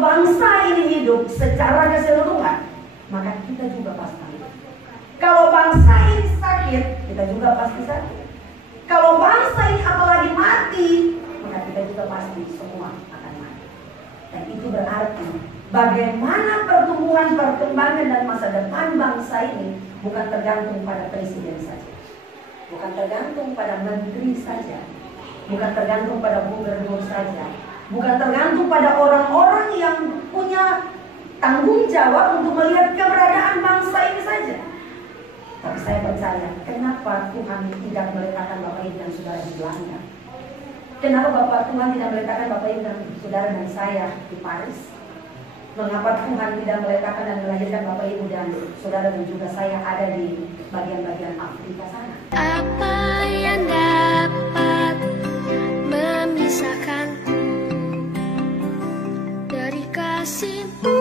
kalau bangsa ini hidup secara keseluruhan, maka kita juga pasti hidup. Kalau bangsa ini sakit, kita juga pasti sakit. Kalau bangsa ini apalagi mati, maka kita juga pasti semua akan mati. Dan itu berarti bagaimana pertumbuhan, perkembangan dan masa depan bangsa ini bukan tergantung pada presiden saja, bukan tergantung pada menteri saja, bukan tergantung pada gubernur saja, bukan tergantung pada orang-orang yang punya tanggung jawab untuk melihat keberadaan bangsa ini saja. Tapi saya percaya, kenapa Tuhan tidak meletakkan Bapak Ibu dan Saudara di Belanda? Kenapa Tuhan tidak meletakkan Bapak Ibu dan Saudara dan saya di Paris? Mengapa Tuhan tidak meletakkan dan melahirkan Bapak Ibu dan Saudara dan juga saya ada di bagian-bagian Afrika sana? Apa yang dapat memisahkanku dari kasih-Mu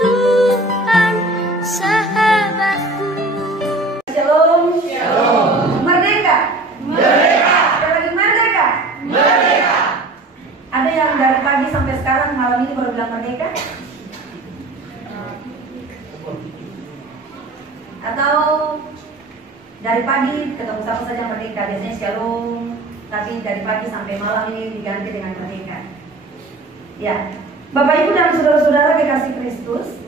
Tuhan sahabatku? Shalom, shalom. Merdeka, merdeka. Sekali lagi merdeka, merdeka. Ada yang dari pagi sampai sekarang malam ini baru bilang merdeka? Atau dari pagi ketemu sama saja merdeka, biasanya shalom, tapi dari pagi sampai malam ini diganti dengan merdeka. Ya, Bapak Ibu dan saudara-saudara kekasih Kristus,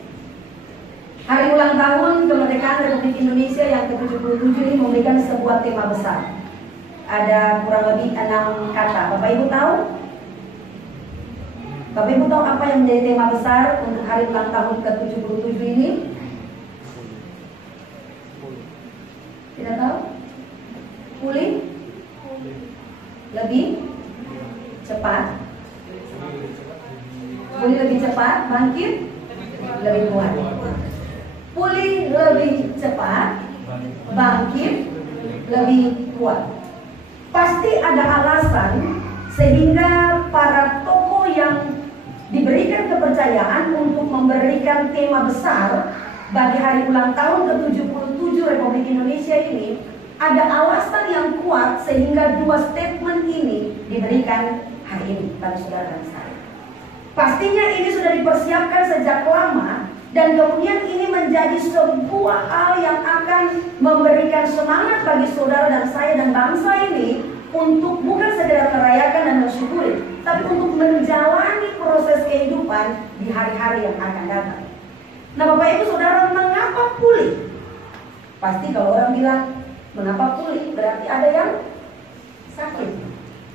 hari ulang tahun kemerdekaan Republik Indonesia yang ke-77 ini memberikan sebuah tema besar. Ada kurang lebih 6 kata. Bapak Ibu tahu? Bapak Ibu tahu apa yang menjadi tema besar untuk hari ulang tahun ke-77 ini? Tidak tahu? Pulih? Lebih cepat? Pulih lebih cepat? Bangkit? Lebih kuat? Pulih lebih cepat? Bangkit? Lebih kuat? Pasti ada alasan sehingga para tokoh yang diberikan kepercayaan untuk memberikan tema besar bagi hari ulang tahun ke-77 Republik Indonesia ini, ada alasan yang kuat sehingga dua statement ini diberikan hari ini bagi saudara dan saya. Pastinya ini sudah dipersiapkan sejak lama dan kemudian ini menjadi sebuah hal yang akan memberikan semangat bagi saudara dan saya dan bangsa ini untuk bukan sekedar merayakan dan mensyukuri, tapi untuk menjalani proses kehidupan di hari-hari yang akan datang. Nah Bapak Ibu Saudara, mengapa pulih? Pasti kalau orang bilang mengapa pulih, berarti ada yang sakit,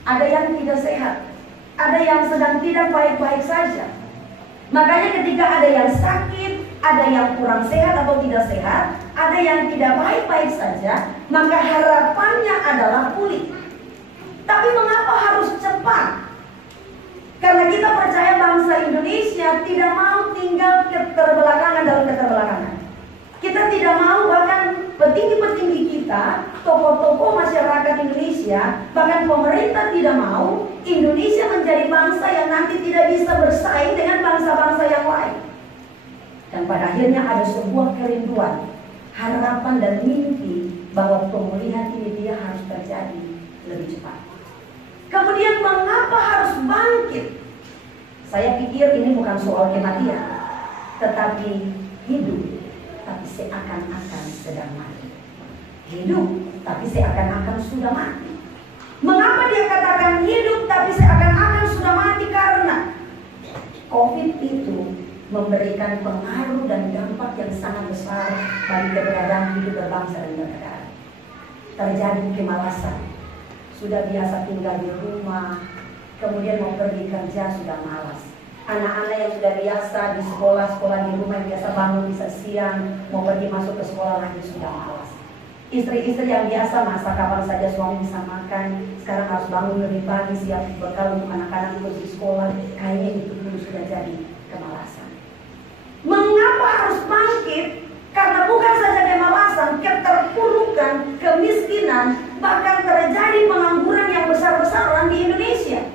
ada yang tidak sehat, ada yang sedang tidak baik-baik saja. Makanya ketika ada yang sakit, ada yang kurang sehat atau tidak sehat, ada yang tidak baik-baik saja, maka harapannya adalah pulih. Tapi mengapa harus cepat? Karena kita percaya bangsa Indonesia tidak mau tinggal keterbelakangan dalam keterbelakangan. Kita tidak mau, bahkan petinggi-petinggi kita, tokoh-tokoh masyarakat Indonesia, bahkan pemerintah tidak mau Indonesia menjadi bangsa yang nanti tidak bisa bersaing dengan bangsa-bangsa yang lain. Dan pada akhirnya ada sebuah kerinduan, harapan dan mimpi bahwa pemulihan ini dia harus terjadi lebih cepat. Kemudian mengapa harus bangkit? Saya pikir ini bukan soal kematian, tetapi hidup, tapi seakan-akan sedang mati. Hidup, tapi seakan-akan sudah mati. Mengapa dia katakan hidup, tapi seakan-akan sudah mati? Karena COVID itu memberikan pengaruh dan dampak yang sangat besar bagi keberadaan hidup berbangsa dan bernegara. Terjadi kemalasan. Sudah biasa tinggal di rumah, kemudian mau pergi kerja sudah malas. Anak-anak yang sudah biasa di sekolah di rumah yang biasa bangun bisa siang, mau pergi masuk ke sekolah lagi sudah malas. Istri-istri yang biasa masak kapan saja suami bisa makan, sekarang harus bangun lebih pagi siap bekal untuk anak-anak ikut di sekolah. Kayaknya itu dulu sudah jadi kemalasan. Mengapa harus bangkit? Karena bukan saja kemalasan, keterpurukan, kemiskinan, bahkan terjadi pengangguran yang besar-besaran di Indonesia.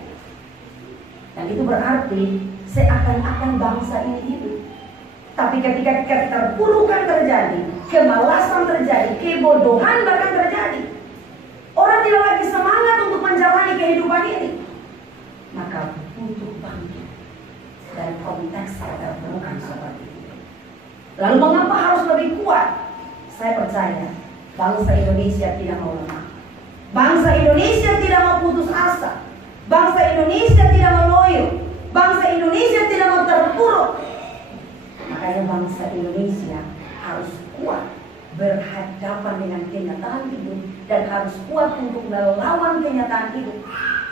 Dan itu berarti seakan-akan bangsa ini hidup. Tapi ketika keterpurukan terjadi, kemalasan terjadi, kebodohan bahkan terjadi, orang tidak lagi semangat untuk menjalani kehidupan ini, maka butuh bangkit dari konteks Lalu mengapa harus lebih kuat? Saya percaya bangsa Indonesia tidak mau lemah. Bangsa Indonesia tidak mau putus asa. Bangsa Indonesia tidak mau loyo. Bangsa Indonesia tidak mau terpuruk. Makanya bangsa Indonesia harus kuat berhadapan dengan kenyataan hidup dan harus kuat untuk melawan kenyataan hidup,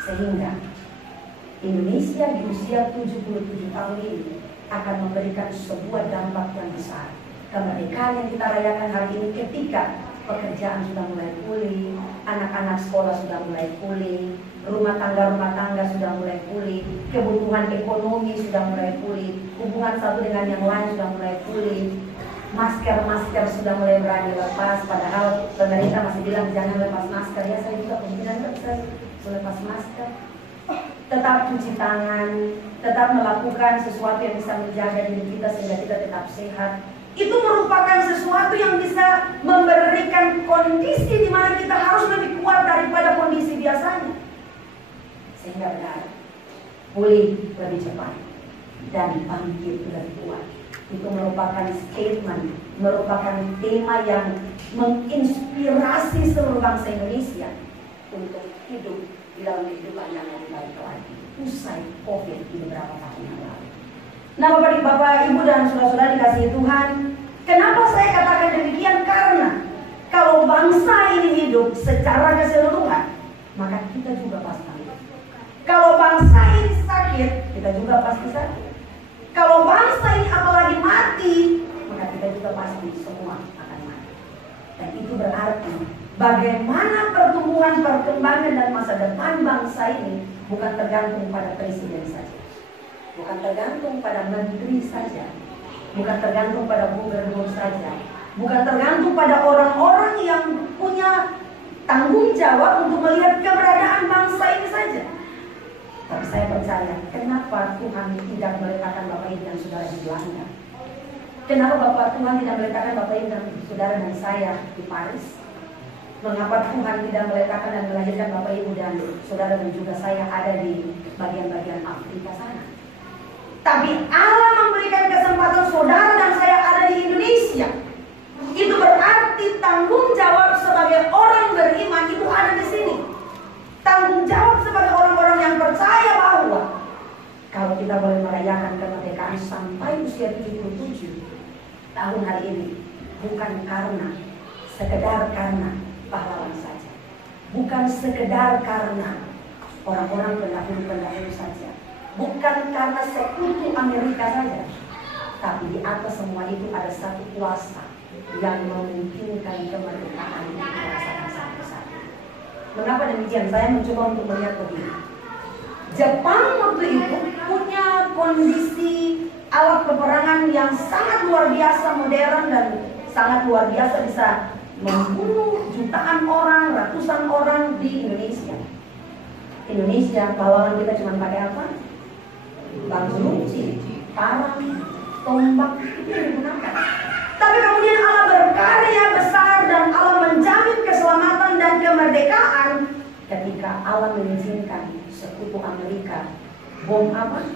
sehingga Indonesia di usia 77 tahun ini akan memberikan sebuah dampak yang besar. Kemerdekaan yang kita rayakan hari ini ketika pekerjaan sudah mulai pulih, anak-anak sekolah sudah mulai pulih, rumah tangga sudah mulai pulih, kebutuhan ekonomi sudah mulai pulih, hubungan satu dengan yang lain sudah mulai pulih, masker sudah mulai berani lepas, padahal pemerintah masih bilang jangan lepas masker. Ya, saya juga pembimbingan saya lepas masker. Tetap cuci tangan, tetap melakukan sesuatu yang bisa menjaga diri kita sehingga kita tetap sehat. Itu merupakan sesuatu yang bisa memberikan kondisi di mana kita harus lebih kuat daripada kondisi biasanya, sehingga benar pulih lebih cepat dan bangkit lebih kuat. Itu merupakan statement, merupakan tema yang menginspirasi seluruh bangsa Indonesia untuk hidup di dalam kehidupan yang lebih baik lagi usai COVID di beberapa tahun yang lalu. Nah, Bapak, Ibu dan saudara-saudara dikasihi Tuhan, kenapa saya katakan demikian? Karena kalau bangsa ini hidup secara keseluruhan, maka kita juga pasti hidup. Kalau bangsa ini sakit, kita juga pasti sakit. Kalau bangsa ini apalagi mati, maka kita juga pasti semua akan mati. Dan itu berarti bagaimana perkembangan dan masa depan bangsa ini bukan tergantung pada presiden saja, bukan tergantung pada menteri saja, bukan tergantung pada gubernur saja, bukan tergantung pada orang-orang yang punya tanggung jawab untuk melihat keberadaan bangsa ini saja. Tapi saya percaya, kenapa Tuhan tidak meletakkan Bapak Ibu dan Saudara di Belanda? Kenapa Tuhan tidak meletakkan Bapak Ibu dan Saudara dan saya di Paris? Mengapa Tuhan tidak meletakkan dan melahirkan Bapak Ibu dan Saudara dan juga saya ada di bagian-bagian Afrika sana? Tapi Allah memberikan kesempatan saudara dan saya ada di Indonesia. Itu berarti tanggung jawab sebagai orang beriman itu ada di sini. Tanggung jawab sebagai orang-orang yang percaya bahwa kalau kita boleh merayakan kemerdekaan sampai usia 77 tahun hari ini, bukan sekedar karena pahlawan saja, bukan sekedar karena orang-orang pendahulu saja, bukan karena sekutu Amerika saja, tapi di atas semua itu ada satu kuasa yang memungkinkan kemerdekaan itu dirasakan sampai saat ini. Mengapa demikian? Saya mencoba untuk melihat begini. Jepang waktu itu punya kondisi alat peperangan yang sangat luar biasa modern dan sangat luar biasa, bisa membunuh jutaan orang, ratusan orang di Indonesia. Pahlawan kita cuma pakai apa? Bambu, parang, tombak, itu yang digunakan. Tapi kemudian Allah berkarya besar dan Allah menjamin keselamatan dan kemerdekaan ketika Allah mengizinkan sekutu Amerika bom apa?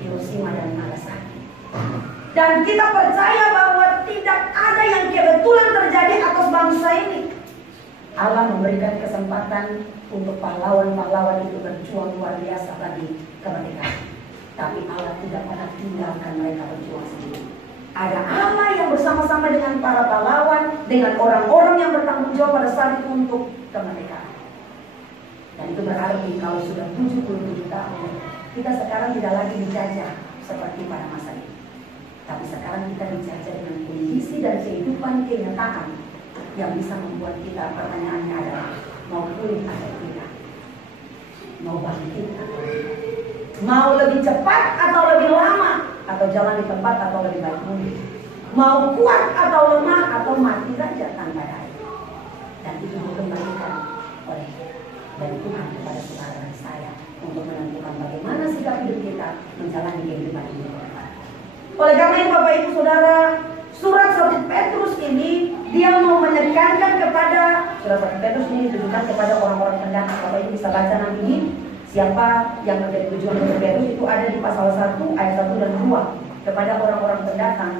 Hiroshima dan Nagasaki. Dan kita percaya bahwa tidak ada yang kebetulan terjadi atas bangsa ini. Allah memberikan kesempatan untuk pahlawan-pahlawan itu berjuang luar biasa bagi kemerdekaan. Tapi Allah tidak pernah tinggalkan mereka berjuang sendiri. Ada Allah yang bersama-sama dengan para pahlawan, dengan orang-orang yang bertanggung jawab pada saat itu untuk kemerdekaan. Dan itu berarti kalau sudah 77 tahun, kita sekarang tidak lagi dijajah seperti pada masa itu. Tapi sekarang kita dijajah dengan kondisi dan kehidupan kenyataan yang bisa membuat kita, pertanyaannya adalah mau pulih atau tidak, mau bangkit atau tidak, mau lebih cepat atau lebih lama, atau jalan di tempat atau lebih baik mundur, mau kuat atau lemah atau mati saja tanpa daya. Dan itu dikembalikan oleh dari Tuhan kepada saudara dan saya untuk menentukan bagaimana sikap hidup kita menjalani kehidupan ini. Oleh karena itu Bapak Ibu Saudara, surat 1 Petrus ini dia mau menekankan kepada, surat 1 Petrus ini ditujukan kepada orang-orang pendatang. Bapak Ibu bisa baca nanti ini siapa yang menjadi tujuan dari Petrus, itu ada di pasal 1 ayat 1 dan 2 kepada orang-orang pendatang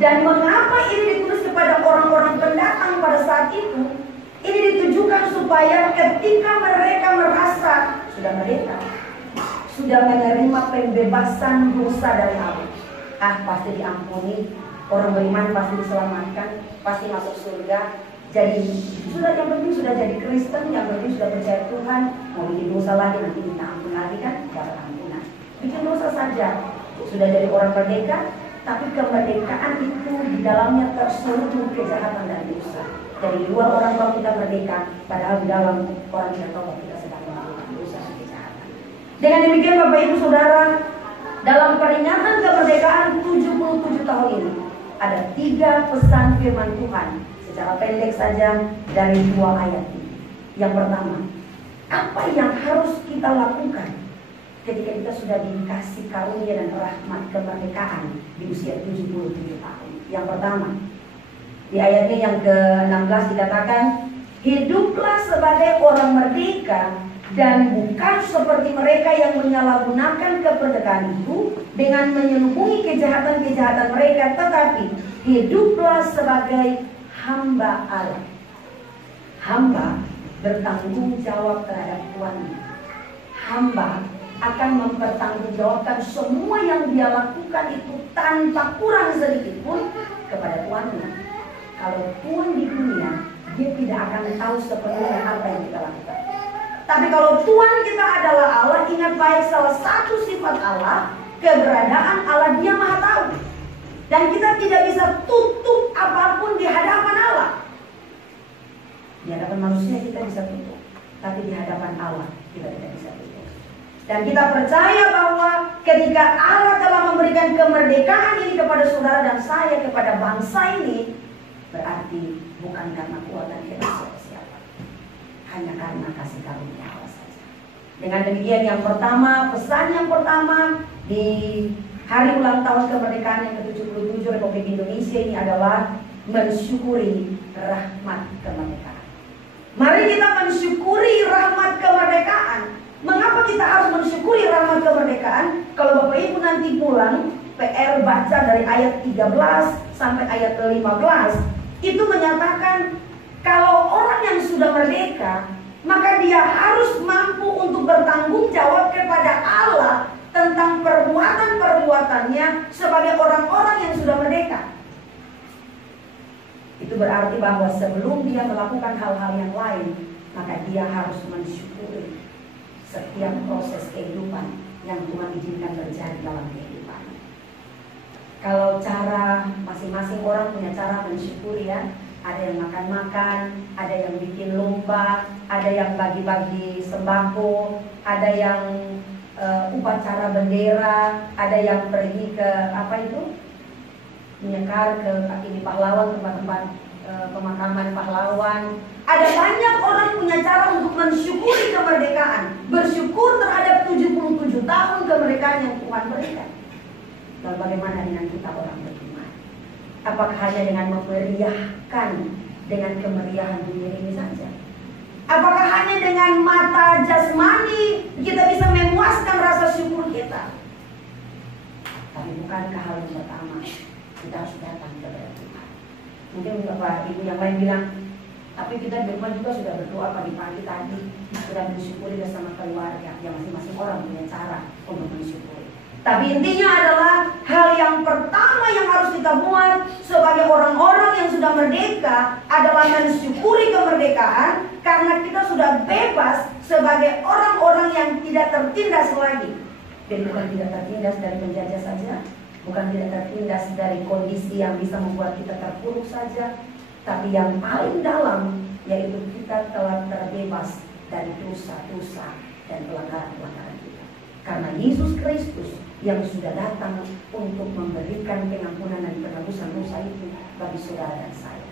Dan mengapa ini ditulis kepada orang-orang pendatang pada saat itu? Ini ditujukan supaya ketika mereka merasa sudah merdeka, sudah menerima pembebasan dosa dari Allah, pasti diampuni, orang beriman pasti diselamatkan, pasti masuk surga. Jadi sudah, yang penting sudah jadi Kristen, yang penting sudah percaya Tuhan, mau bikin dosa lagi nanti minta ampun lagi kan, dapat ampunan. Bikin dosa saja, sudah jadi orang merdeka, tapi kemerdekaan itu di dalamnya terselubung kejahatan dan dosa. Dari luar orang tua kita merdeka, padahal di dalam orang kita tahu kita sedang melakukan dosa dan kejahatan. Dengan demikian Bapak Ibu Saudara, dalam peringatan kemerdekaan 77 tahun ini ada 3 pesan firman Tuhan. Secara pendek saja dari 2 ayat ini. Yang pertama, apa yang harus kita lakukan ketika kita sudah dikasih karunia dan rahmat kemerdekaan di usia 77 tahun? Yang pertama, di ayatnya yang ke-16 dikatakan, hiduplah sebagai orang merdeka dan bukan seperti mereka yang menyalahgunakan kemerdekaan itu dengan menyelubungi kejahatan-kejahatan mereka, tetapi hiduplah sebagai hamba Allah. Hamba bertanggung jawab terhadap tuannya. Hamba akan mempertanggungjawabkan semua yang dia lakukan itu tanpa kurang sedikit pun kepada tuannya. Kalau tuan di dunia, dia tidak akan tahu sepenuhnya apa yang kita lakukan. Tapi kalau tuan kita adalah Allah, ingat baik salah satu sifat Allah, keberadaan Allah, dia maha tahu. Dan kita tidak bisa tutup apapun di hadapan Allah. Di hadapan manusia kita bisa tutup, tapi di hadapan Allah kita tidak bisa tutup. Dan kita percaya bahwa ketika Allah telah memberikan kemerdekaan ini kepada saudara dan saya, kepada bangsa ini, berarti bukan karena kuat dan hebat siapa-siapa, hanya karena kasih karunia Allah saja. Dengan demikian yang pertama, pesan yang pertama di hari ulang tahun kemerdekaan yang ke-77 Republik Indonesia ini adalah mensyukuri rahmat kemerdekaan. Mari kita mensyukuri rahmat kemerdekaan. Mengapa kita harus mensyukuri rahmat kemerdekaan? Kalau Bapak Ibu nanti pulang, PR baca dari ayat 13 sampai ayat 15, itu menyatakan kalau orang yang sudah merdeka, maka dia harus mampu untuk bertanggung jawab kepada Allah tentang perbuatan-perbuatannya sebagai orang-orang yang sudah merdeka. Itu berarti bahwa sebelum dia melakukan hal-hal yang lain, maka dia harus mensyukuri setiap proses kehidupan yang Tuhan izinkan terjadi dalam kehidupan. Kalau cara masing-masing orang punya cara mensyukuri ya. Ada yang makan-makan, ada yang bikin lomba, ada yang bagi-bagi sembako, ada yang upacara bendera, ada yang pergi ke menyekar ke kaki pahlawan, tempat-tempat pemakaman pahlawan. Ada banyak orang punya cara untuk mensyukuri kemerdekaan, bersyukur terhadap 77 tahun kemerdekaan yang Tuhan berikan. Lalu bagaimana dengan kita orang beriman? Apakah hanya dengan memeriahkan dengan kemeriahan dunia ini saja? Apakah hanya dengan mata jasmani kita bisa memuaskan rasa syukur kita? Tapi bukankah hal yang pertama kita harus datang kepada Tuhan? Mungkin Bapak Ibu yang lain bilang, tapi kita di rumah juga sudah berdoa pagi-pagi tadi, sudah mensyukuri bersama keluarga. Yang masing-masing orang punya cara untuk mensyukuri. Tapi intinya adalah hal yang pertama yang harus kita buat sebagai orang-orang yang sudah merdeka adalah mensyukuri kemerdekaan, karena kita sudah bebas sebagai orang-orang yang tidak tertindas lagi. Dan bukan tidak tertindas dari penjajah saja, bukan tidak tertindas dari kondisi yang bisa membuat kita terpuruk saja, tapi yang paling dalam yaitu kita telah terbebas dari dosa-dosa dan pelanggaran-pelanggaran kita. Karena Yesus Kristus yang sudah datang untuk memberikan pengampunan dan penebusan dosa itu bagi saudara dan saya.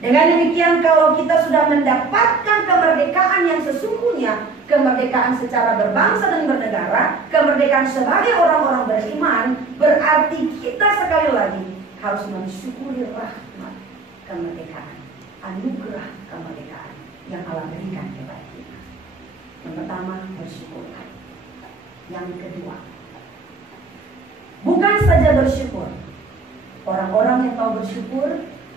Dengan demikian, kalau kita sudah mendapatkan kemerdekaan yang sesungguhnya, kemerdekaan secara berbangsa dan bernegara, kemerdekaan sebagai orang-orang beriman, berarti kita sekali lagi harus mensyukuri rahmat kemerdekaan, anugerah kemerdekaan yang Allah berikan kepada kita. Yang pertama, bersyukurlah. Yang kedua, bukan saja bersyukur. Orang-orang yang tahu bersyukur,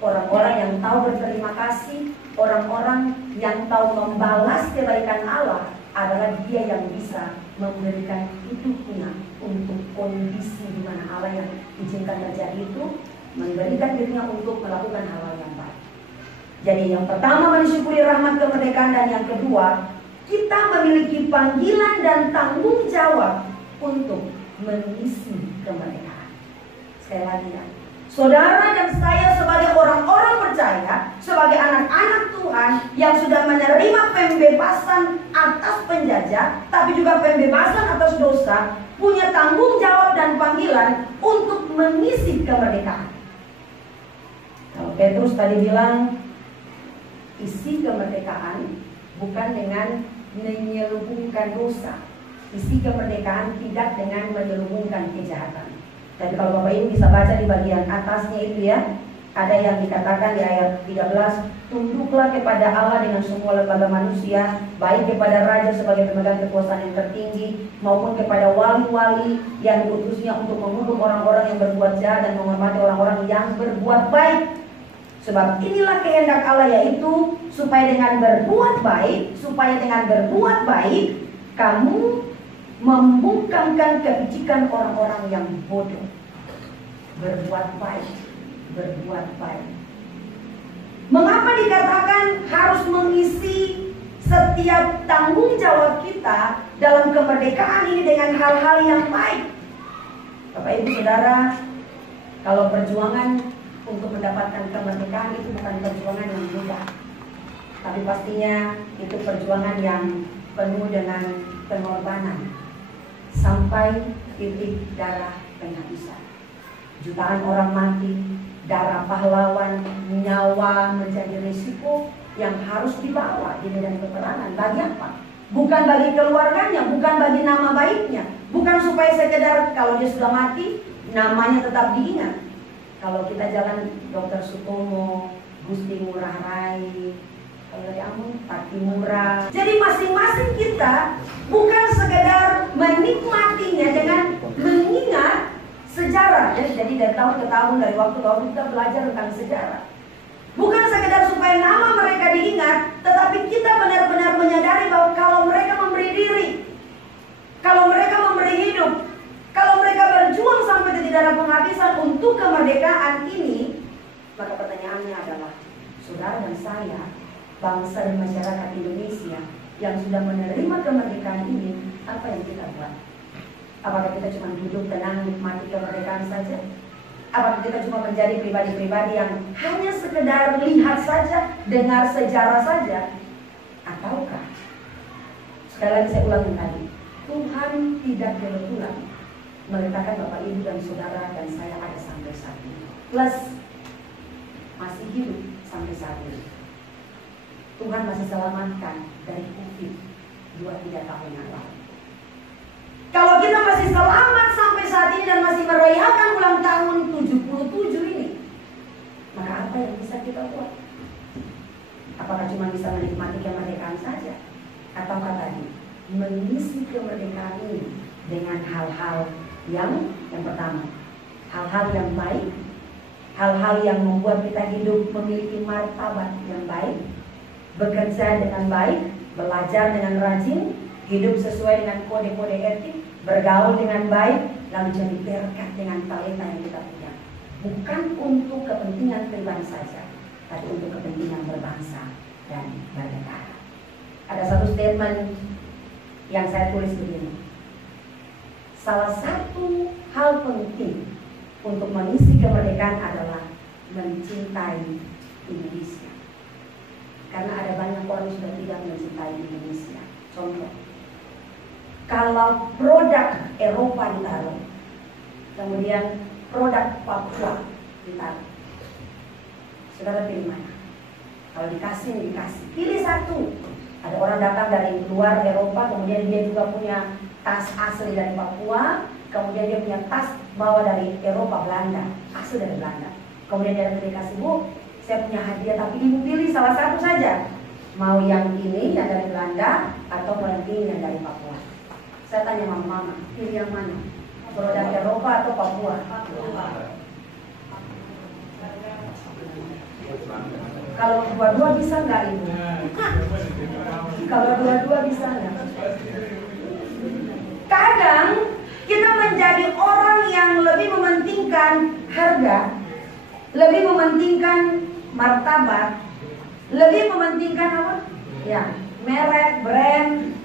orang-orang yang tahu berterima kasih, orang-orang yang tahu membalas kebaikan Allah adalah dia yang bisa memberikan hidupnya untuk kondisi di mana Allah yang izinkan terjadi itu, memberikan dirinya untuk melakukan hal-hal yang baik. Jadi yang pertama mensyukuri rahmat kemerdekaan, dan yang kedua kita memiliki panggilan dan tanggung jawab untuk mengisi kemerdekaan. Sekali lagi ya, saudara dan saya sebagai orang-orang percaya, sebagai anak-anak Tuhan yang sudah menerima pembebasan atas penjajah, tapi juga pembebasan atas dosa, punya tanggung jawab dan panggilan untuk mengisi kemerdekaan. Kalau Petrus tadi bilang, isi kemerdekaan bukan dengan menyelubungkan dosa. Isi kemerdekaan tidak dengan menyelubungkan kejahatan. Dan kalau Bapak Ibu bisa baca di bagian atasnya itu ya, ada yang dikatakan di ayat 13, tunduklah kepada Allah dengan semua lembaga manusia, baik kepada raja sebagai pemegang kekuasaan yang tertinggi, maupun kepada wali-wali yang diutusnya untuk menghukum orang-orang yang berbuat jahat dan menghormati orang-orang yang berbuat baik. Sebab inilah kehendak Allah, yaitu supaya dengan berbuat baik kamu membungkamkan kepicikan orang-orang yang bodoh. Berbuat baik. Mengapa dikatakan harus mengisi setiap tanggung jawab kita dalam kemerdekaan ini dengan hal-hal yang baik? Bapak Ibu Saudara, kalau perjuangan untuk mendapatkan kemerdekaan itu bukan perjuangan yang mudah, tapi pastinya itu perjuangan yang penuh dengan pengorbanan sampai titik darah penghabisan. Jutaan orang mati, darah pahlawan, nyawa menjadi risiko yang harus dibawa di medan peperangan. Bagi apa? Bukan bagi keluarganya, bukan bagi nama baiknya, bukan supaya sekedar kalau dia sudah mati namanya tetap diingat. Kalau kita jalan Dr. Sutomo, Gusti Ngurah Rai, kalau dari Amun, Pati Murah. Jadi masing-masing kita bukan sekedar menikmatinya dengan mengingat sejarah. Jadi dari tahun ke tahun, dari waktu ke waktu kita belajar tentang sejarah. Bukan sekedar supaya nama mereka diingat, tetapi kita benar-benar menyadari bahwa kalau mereka memberi diri, kalau mereka memberi hidup, kalau mereka berjuang sampai titik darah penghabisan untuk kemerdekaan ini, maka pertanyaannya adalah, saudara dan saya, bangsa dan masyarakat Indonesia yang sudah menerima kemerdekaan ini, apa yang kita buat? Apakah kita cuma duduk tenang nikmati kemerdekaan saja? Apakah kita cuma menjadi pribadi-pribadi yang hanya sekedar lihat saja, dengar sejarah saja? Ataukah, sekali lagi saya ulangi tadi, Tuhan tidak kebetulan meletakkan Bapak Ibu dan Saudara dan saya ada sampai saat ini, plus masih hidup sampai saat ini. Tuhan masih selamatkan dari COVID 2-3 tahun yang lalu. Kalau kita masih selamat sampai saat ini dan masih merayakan ulang tahun 77 ini, maka apa yang bisa kita buat? Apakah cuma bisa menikmati kemerdekaan saja? Ataukah tadi mengisi kemerdekaan ini dengan hal-hal yang pertama, hal-hal yang baik, hal-hal yang membuat kita hidup memiliki martabat yang baik, bekerja dengan baik, belajar dengan rajin, hidup sesuai dengan kode-kode etik, bergaul dengan baik, lalu jadi berkat dengan talenta yang kita punya. Bukan untuk kepentingan pribadi saja, tapi untuk kepentingan berbangsa dan bernegara. Ada satu statement yang saya tulis begini: salah satu hal penting untuk mengisi kemerdekaan adalah mencintai Indonesia. Karena ada banyak orang yang sudah tidak mencintai Indonesia. Contoh, kalau produk Eropa ditaruh, kemudian produk Papua ditaruh, saudara pilih mana? Kalau dikasih, pilih satu. Ada orang datang dari luar Eropa, kemudian dia juga punya tas asli dari Papua, kemudian dia punya tas bawa dari Eropa, Belanda, asli dari Belanda. Kemudian dia dikasih, Bu, saya punya hadiah, tapi ibu pilih salah satu saja. Mau yang ini yang dari Belanda atau mau yang ini yang dari Papua. Saya tanya mama, pilih yang mana? Produk Eropa atau Papua? Kalau dua-dua bisa nggak Ibu? Kalau dua-dua bisa nggak? Kadang kita menjadi orang yang lebih mementingkan harga, lebih mementingkan martabat, lebih mementingkan apa? Ya, merek, brand,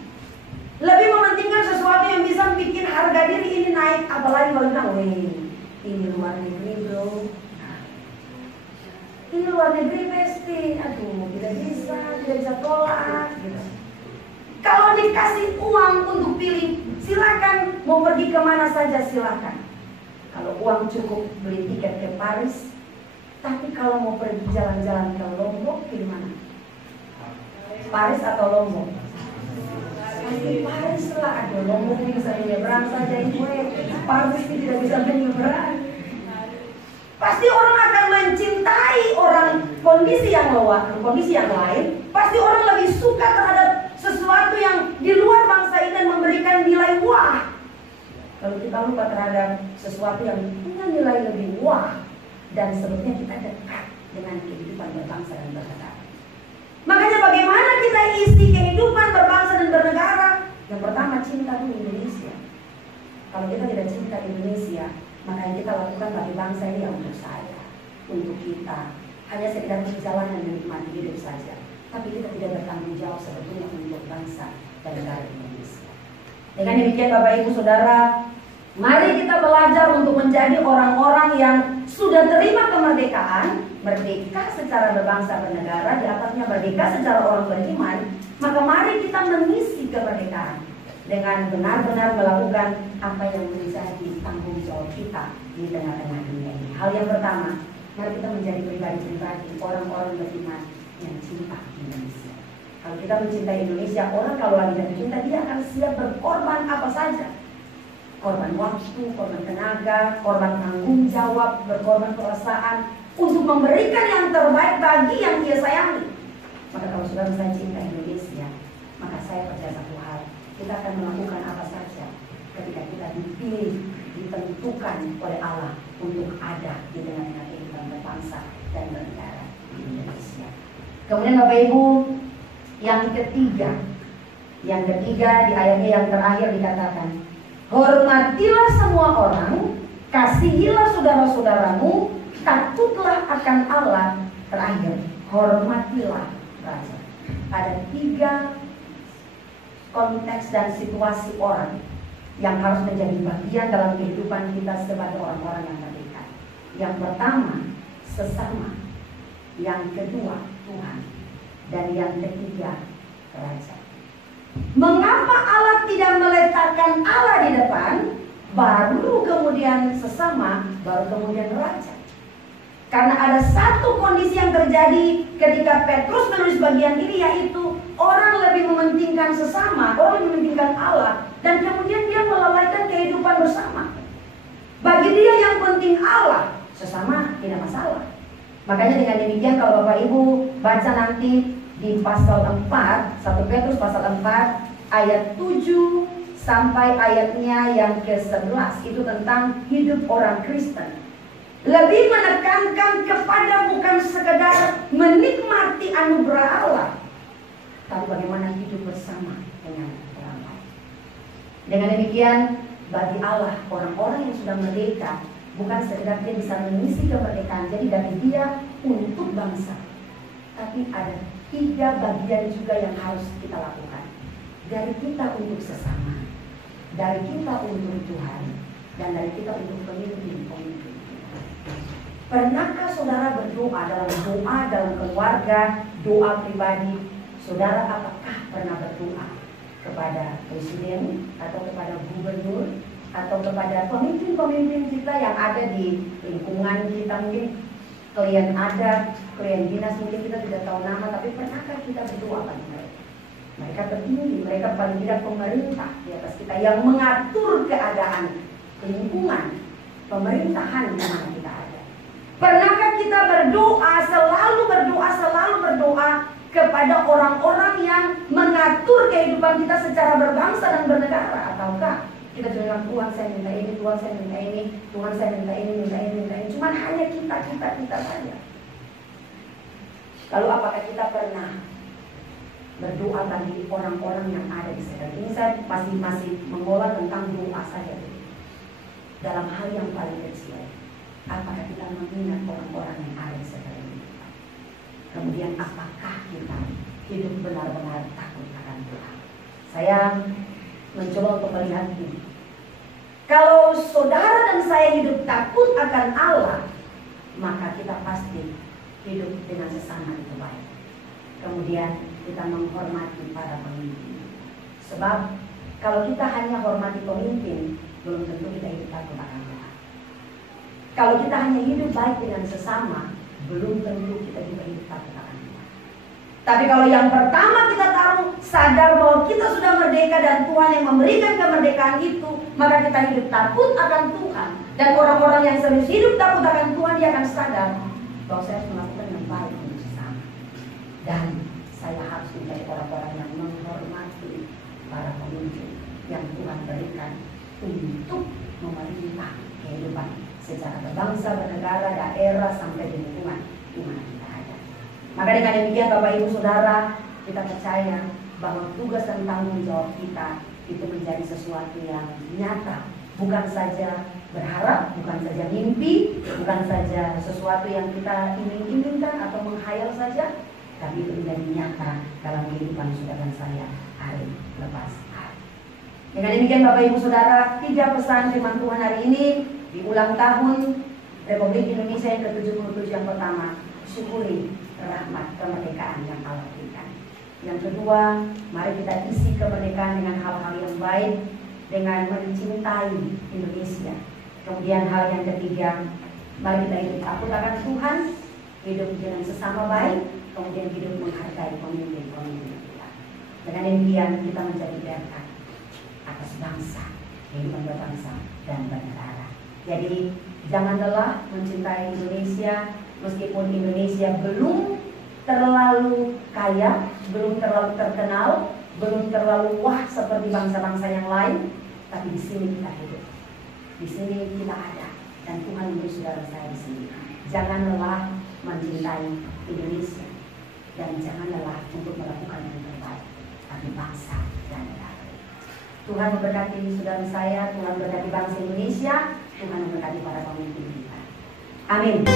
lebih mementingkan sesuatu yang bisa bikin harga diri ini naik. Apalagi kalau bilang, wih, ini luar negeri bro, ini luar negeri pasti, aduh tidak bisa tolak gitu. Kalau dikasih uang untuk pilih, silakan mau pergi kemana saja silakan. Kalau uang cukup beli tiket ke Paris. Tapi kalau mau pergi jalan-jalan ke Lombok, gimana? Paris atau Lombok? Pasti Paris lah. Aduh, Lombok ini bisa menyeberang saja Ibu. Paris ini tidak bisa menyeberang. Pasti orang akan mencintai orang kondisi yang lain. Pasti orang lebih suka terhadap sesuatu yang di luar bangsa ini dan memberikan nilai wah. Kalau kita lupa terhadap sesuatu yang punya nilai lebih wah, dan sebetulnya kita dekat dengan kehidupan berbangsa dan bernegara. Makanya bagaimana kita isi kehidupan berbangsa dan bernegara? Yang pertama, cinta dulu Indonesia. Kalau kita tidak cinta Indonesia, maka yang kita lakukan bagi bangsa ini yang untuk saya, untuk kita, hanya sekedar berjalan dan menikmati hidup saja. Tapi kita tidak bertanggung jawab sebetulnya untuk bangsa dan negara Indonesia. Dengan demikian Bapak Ibu Saudara, mari kita belajar untuk menjadi orang-orang yang sudah terima kemerdekaan, merdeka secara berbangsa bernegara, di atasnya merdeka secara orang beriman. Maka mari kita mengisi kemerdekaan dengan benar-benar melakukan apa yang menjadi tanggung jawab kita di tengah-tengah dunia ini. Hal yang pertama, mari kita menjadi pribadi-pribadi orang-orang beriman yang cinta Indonesia. Kalau kita mencintai Indonesia, orang kalau lagi jatuh cinta, dia akan siap berkorban apa saja. Korban waktu, korban tenaga, korban tanggung jawab, berkorban perasaan untuk memberikan yang terbaik bagi yang dia sayangi. Maka kalau sudah saya cinta Indonesia, maka saya percaya satu hal, kita akan melakukan apa saja ketika kita dipilih, ditentukan oleh Allah untuk ada di tengah-tengah kehidupan berbangsa dan bernegara di Indonesia. Kemudian Bapak Ibu, yang ketiga di ayatnya yang terakhir dikatakan, hormatilah semua orang, kasihilah saudara-saudaramu, takutlah akan Allah. Terakhir, hormatilah raja. Ada 3 konteks dan situasi orang yang harus menjadi bagian dalam kehidupan kita sebagai orang-orang yang merdeka. Yang pertama, sesama. Yang kedua, Tuhan. Dan yang ketiga, raja. Mengapa Allah tidak meletakkan Allah di depan, baru kemudian sesama, baru kemudian raja? Karena ada satu kondisi yang terjadi ketika Petrus menulis bagian ini, yaitu orang lebih mementingkan sesama, orang lebih mementingkan Allah, dan kemudian dia melalaikan kehidupan bersama. Bagi dia yang penting Allah, sesama tidak masalah. Makanya dengan demikian kalau Bapak Ibu baca nanti di pasal 4, 1 Petrus pasal 4 ayat 7 sampai ayatnya yang ke-11, itu tentang hidup orang Kristen. Lebih menekankan kepada bukan sekedar menikmati anugerah Allah, tapi bagaimana hidup bersama dengan orang lain. Dengan demikian bagi Allah, orang-orang yang sudah merdeka bukan sekedar dia bisa mengisi kemerdekaan jadi dari dia untuk bangsa, tapi ada 3 bagian juga yang harus kita lakukan. Dari kita untuk sesama, dari kita untuk Tuhan, dan dari kita untuk pemimpin-pemimpin. Pernahkah saudara berdoa dalam keluarga, doa pribadi? Saudara apakah pernah berdoa kepada presiden atau kepada gubernur atau kepada pemimpin-pemimpin kita yang ada di lingkungan kita? Mungkin klien ada, klien dinas, mungkin kita tidak tahu nama, tapi pernahkah kita berdoa pada mereka? Mereka tertinggi, mereka paling tidak pemerintah di atas kita yang mengatur keadaan lingkungan pemerintahan di mana kita ada. Pernahkah kita selalu berdoa kepada orang-orang yang mengatur kehidupan kita secara berbangsa dan bernegara? Ataukah kita bilang, Tuhan saya minta ini, Tuhan saya minta ini, Tuhan saya minta ini, minta ini. Cuman hanya kita saja. Lalu apakah kita pernah berdoa bagi orang-orang yang ada di sekitar? Ini saya masih mengolah tentang doa saja. Dalam hal yang paling kecil, apakah kita mengingat orang-orang yang ada di sekitar kita? Kemudian apakah kita hidup benar-benar takut akan Tuhan? Saya mencoba untuk melihat ini. Kalau saudara dan saya hidup takut akan Allah, maka kita pasti hidup dengan sesama itu baik. Kemudian kita menghormati para pemimpin. Sebab kalau kita hanya hormati pemimpin, belum tentu kita hidup takut akan Tuhan. Kalau kita hanya hidup baik dengan sesama, belum tentu kita juga hidup takut akan Tuhan. Tapi kalau yang pertama kita taruh sadar bahwa kita sudah merdeka dan Tuhan yang memberikan kemerdekaan itu, maka kita hidup takut akan Tuhan. Dan orang-orang yang serius hidup takut akan Tuhan, dia akan sadar bahwa saya harus melakukan yang baik untuk sesama. Dan saya harus menjadi orang-orang yang menghormati para pemimpin yang Tuhan berikan untuk memerintah kehidupan secara berbangsa, bernegara, daerah, sampai di lingkungan di mana kita ada. Maka dengan demikian Bapak Ibu Saudara, kita percaya bahwa tugas dan tanggung jawab kita itu menjadi sesuatu yang nyata, bukan saja berharap, bukan saja mimpi, bukan saja sesuatu yang kita inginkan atau menghayal saja, tapi itu menjadi nyata dalam kehidupan saudara dan saya hari lepas hari. Dengan demikian Bapak Ibu Saudara, 3 pesan firman Tuhan hari ini di ulang tahun Republik Indonesia yang ke-77 yang pertama, syukuri rahmat kemerdekaan yang Allah berikan. Yang kedua, mari kita isi kemerdekaan dengan hal-hal yang baik, dengan mencintai Indonesia. Kemudian hal yang ketiga, mari kita hidup takut akan Tuhan, hidup dengan sesama baik, kemudian hidup menghargai pemimpin-pemimpin kita. Dengan demikian kita menjadi berkat atas bangsa, kehidupan berbangsa dan bernegara. Jadi jangan lelah mencintai Indonesia, meskipun Indonesia belum terlalu kaya, belum terlalu terkenal, belum terlalu wah seperti bangsa-bangsa yang lain, tapi di sini kita hidup, di sini kita ada, dan Tuhan memberi saudara saya di sini. Jangan lelah mencintai Indonesia, dan jangan lelah untuk melakukan yang terbaik bagi bangsa dan negara. Tuhan memberkati saudara saya, Tuhan memberkati bangsa Indonesia, Tuhan memberkati para pemimpin kita. Amin.